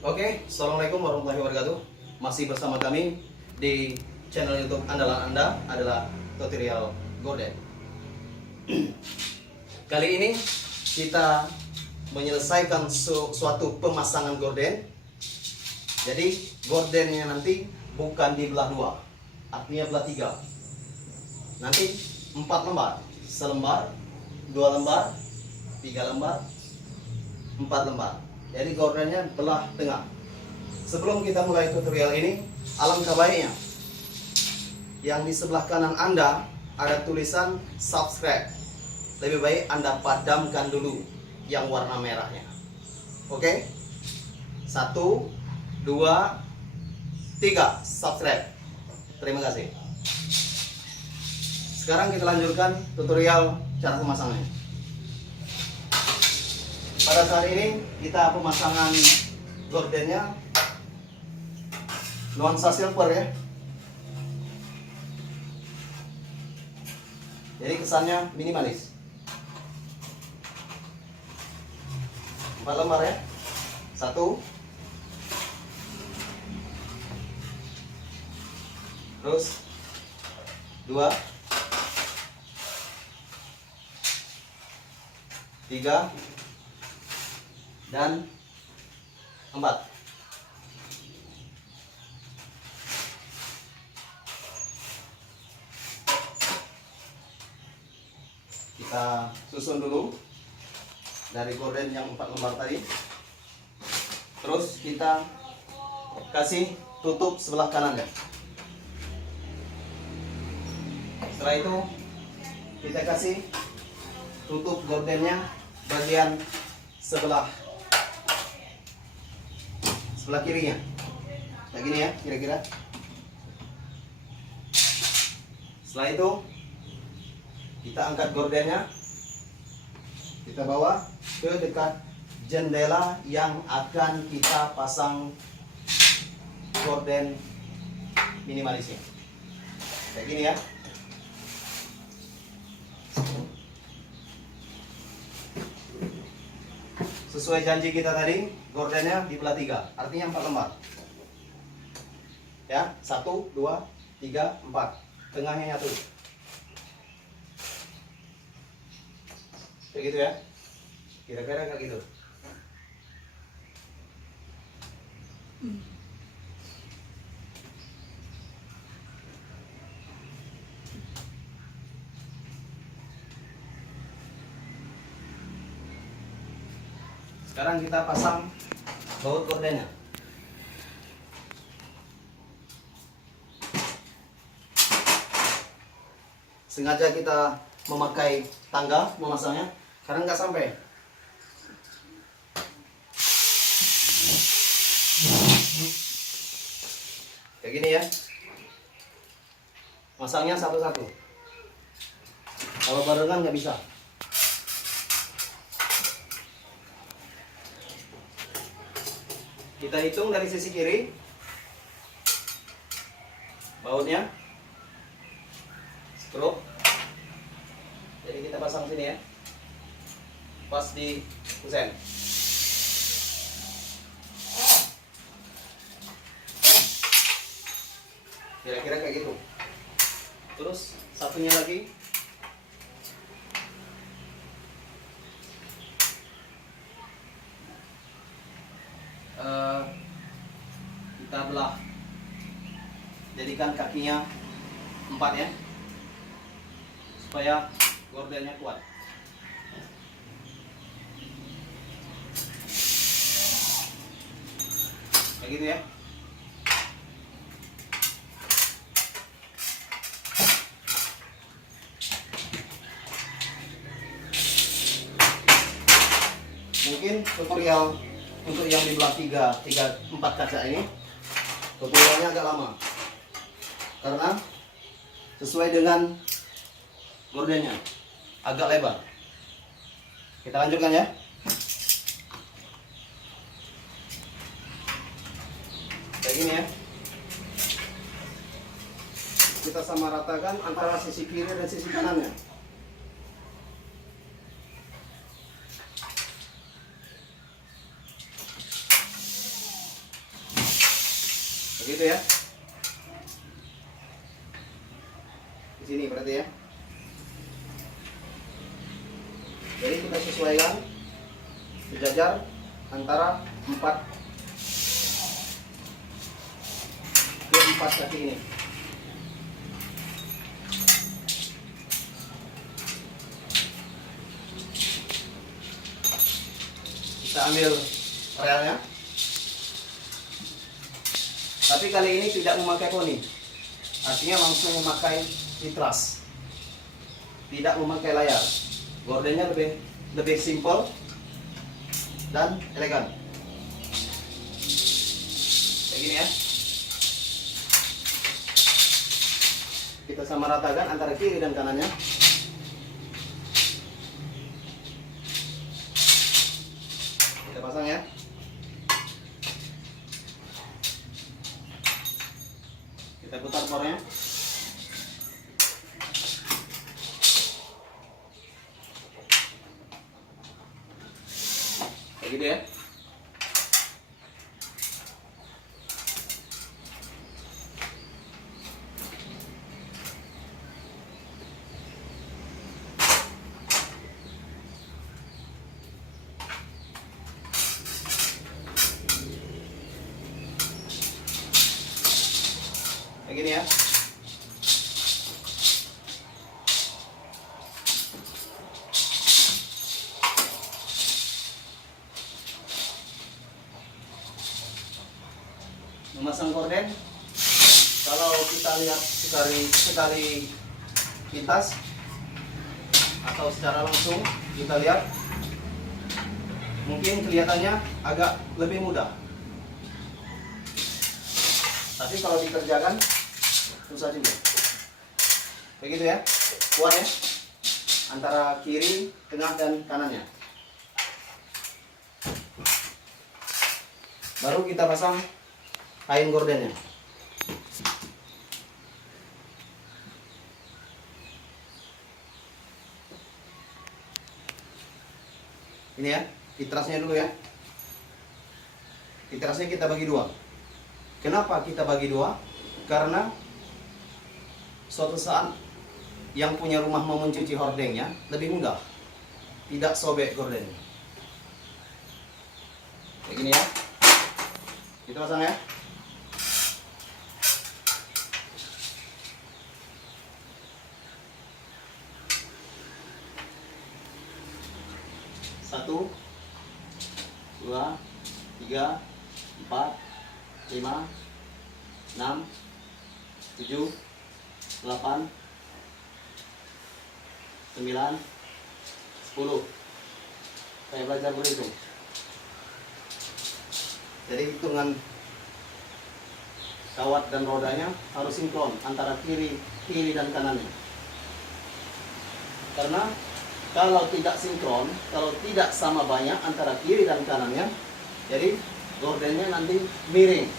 Oke, Assalamualaikum warahmatullahi wabarakatuh. Masih bersama kami di channel YouTube andalan Anda adalah tutorial gorden. Kali ini kita menyelesaikan suatu pemasangan gorden. Jadi gordennya nanti bukan di belah dua, artinya belah tiga. Nanti 4 lembar, selembar, 2 lembar, 3 lembar, 4 lembar. Jadi gordennya belah tengah. Sebelum kita mulai tutorial ini, alangkah baiknya yang di sebelah kanan Anda ada tulisan subscribe. Lebih baik Anda padamkan dulu yang warna merahnya. Oke? 1, 2, 3, subscribe. Terima kasih. Sekarang kita lanjutkan tutorial cara pemasangannya. Pada saat ini kita pemasangan gordennya nuansa silver ya. Jadi kesannya minimalis. 4 lembar ya. 1, 2, 3, dan 4. Kita susun dulu dari gorden yang 4 lembar tadi. Terus kita kasih tutup sebelah kanannya. Setelah itu kita kasih tutup gordennya bagian sebelah kirinya. Kayak gini ya, kira-kira. Setelah itu kita angkat gordennya, kita bawa ke dekat jendela yang akan kita pasang gorden minimalisnya. Kayak gini ya. Sesuai janji kita tadi, gordennya di belah 3, artinya 4 lembar. Ya, 1, 2, 3, 4. Tengahnya nyatu. Kayak gitu ya. Kira-kira kayak gitu. Sekarang kita pasang baut gordennya. Sengaja kita memakai tangga memasangnya karena nggak sampai. Kayak gini ya. Masangnya satu-satu. Kalau barengan nggak bisa. Kita hitung dari sisi kiri bautnya, skrup. Jadi kita pasang sini ya, pas di kusen. Kira-kira kayak gitu. Terus satunya lagi kita belah, jadikan kakinya 4 ya, supaya gordennya kuat. Kayak gitu ya. Mungkin tutorial untuk yang di belah 4 kaca ini tutorialnya agak lama karena sesuai dengan gordennya agak lebar. Kita lanjutkan ya. Kayak gini ya. Kita sama ratakan antara sisi kiri dan sisi kanannya. Begitu ya. Di sini berarti ya. Jadi kita sesuaikan sejajar antara 4 kaki ini. Kita ambil relnya. Tapi kali ini tidak memakai koni. Artinya langsung memakai titras. Tidak memakai layar. Gordennya lebih simple dan elegan. Kayak gini ya. Kita samaratakan antara kiri dan kanannya. Kita pasang ya. Kita putar pornya. Kayak gitu ya. Kayak gini ya. Memasang gorden, kalau kita lihat sekali pintas atau secara langsung kita lihat, mungkin kelihatannya agak lebih mudah. Tapi kalau dikerjakan susah juga. Begitu ya, kuat ya, antara kiri, tengah dan kanannya. Baru kita pasang kain gordennya. Ini ya, titrasnya dulu ya. Titrasnya kita bagi dua. Kenapa kita bagi dua? Karena suatu saat yang punya rumah mau mencuci hordengnya lebih mudah, tidak sobek gordennya. Kayak gini ya. Kita pasang ya. Satu, 2, 3, 4, 5, 6, 7, 8, 9, 10. Saya belajar berhitung. Jadi hitungan kawat dan rodanya harus sinkron antara kiri dan kanannya. Karena kalau tidak sinkron, kalau tidak sama banyak antara kiri dan kanannya, jadi gordennya nanti miring.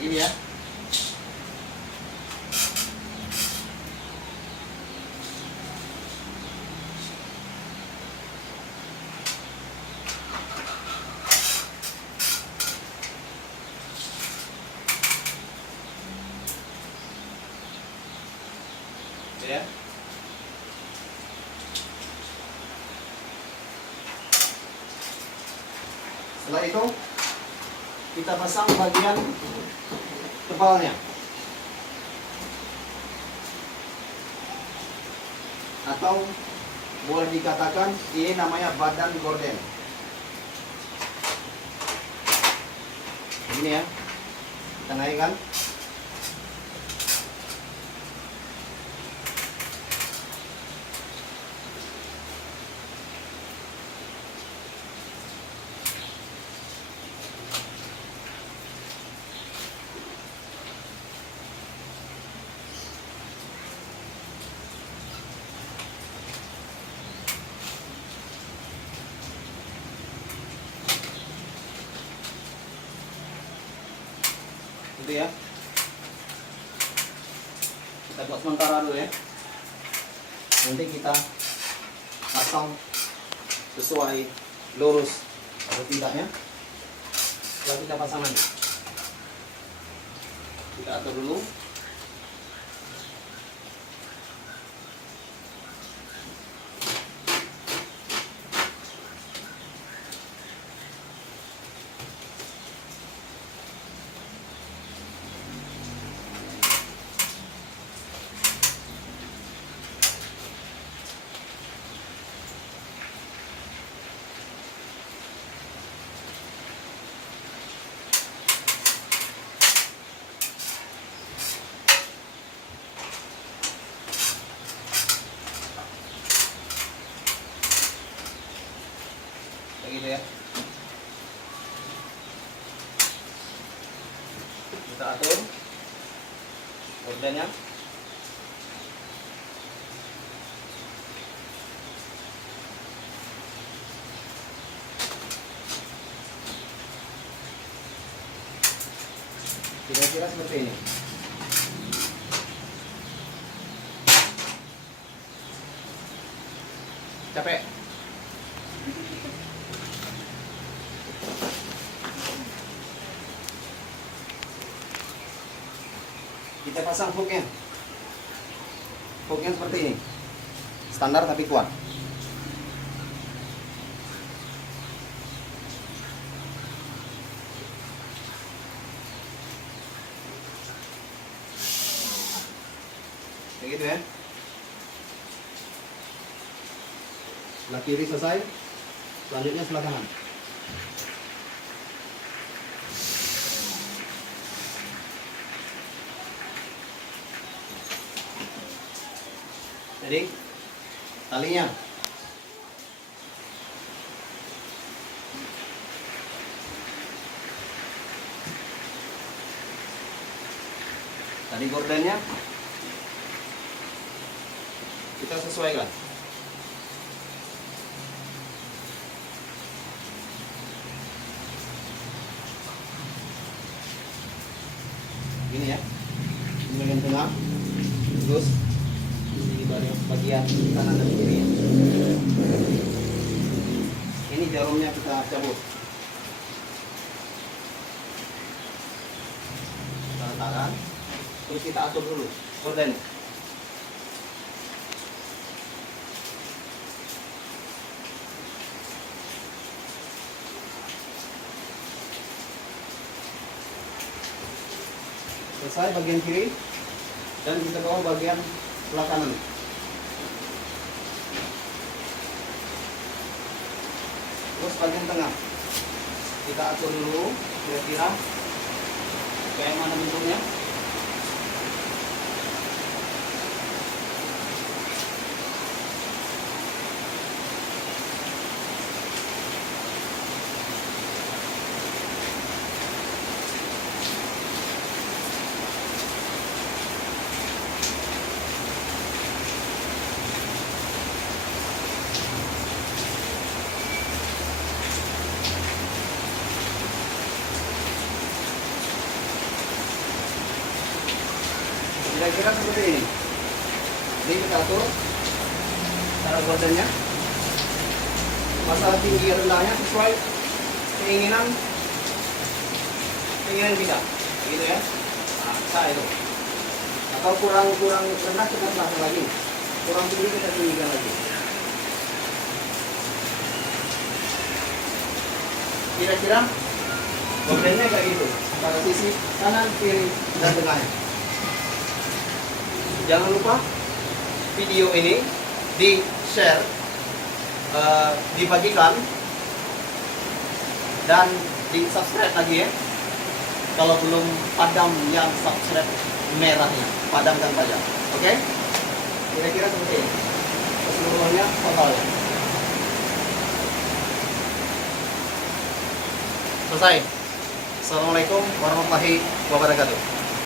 Gini ya. Ya. Setelah itu kita pasang bagian kepalanya, atau boleh dikatakan ini namanya badan gorden. Ini ya, kita naikkan. Gitu ya. Kita buat sementara dulu ya. Nanti kita pasang sesuai lurus atau tidaknya. Setelah kita pasang nanti, kita atur dulu. Kayak gitu ya. Kita atur gordennya. Kira-kira seperti ini. Capek? Kita pasang hooknya. Hooknya seperti ini. Standar tapi kuat. Kayak gitu ya. Sebelah kiri selesai. Selanjutnya sebelah kanan. Jadi talinya tadi gordennya kita sesuaikan. Gini ya, ini bagian tengah, terus di bagian kanan dan kiri. Ini jarumnya kita cabut. Kita letakkan, terus kita atur dulu gorden. Selesai bagian kiri, dan kita bawa bagian sebelah kanan. Terus bagian tengah kita atur dulu kira-kira kayak mana bentuknya. Kira-kira seperti ini. Jadi kita atur cara gordennya, masalah tinggi rendahnya sesuai keinginan kita, gitu ya. Nah, bisa itu. Atau kurang rendah kita pasang lagi, kurang tinggi kita tinggikan lagi. Kira-kira gordennya kayak gitu pada sisi kanan, kiri, dan tengahnya. Jangan lupa video ini di-share, dibagikan, dan di-subscribe lagi ya. Kalau belum padam yang subscribe merahnya, padamkan saja. Oke? Kira-kira seperti ini. Keseluruhannya totalnya. Selesai. Assalamualaikum warahmatullahi wabarakatuh.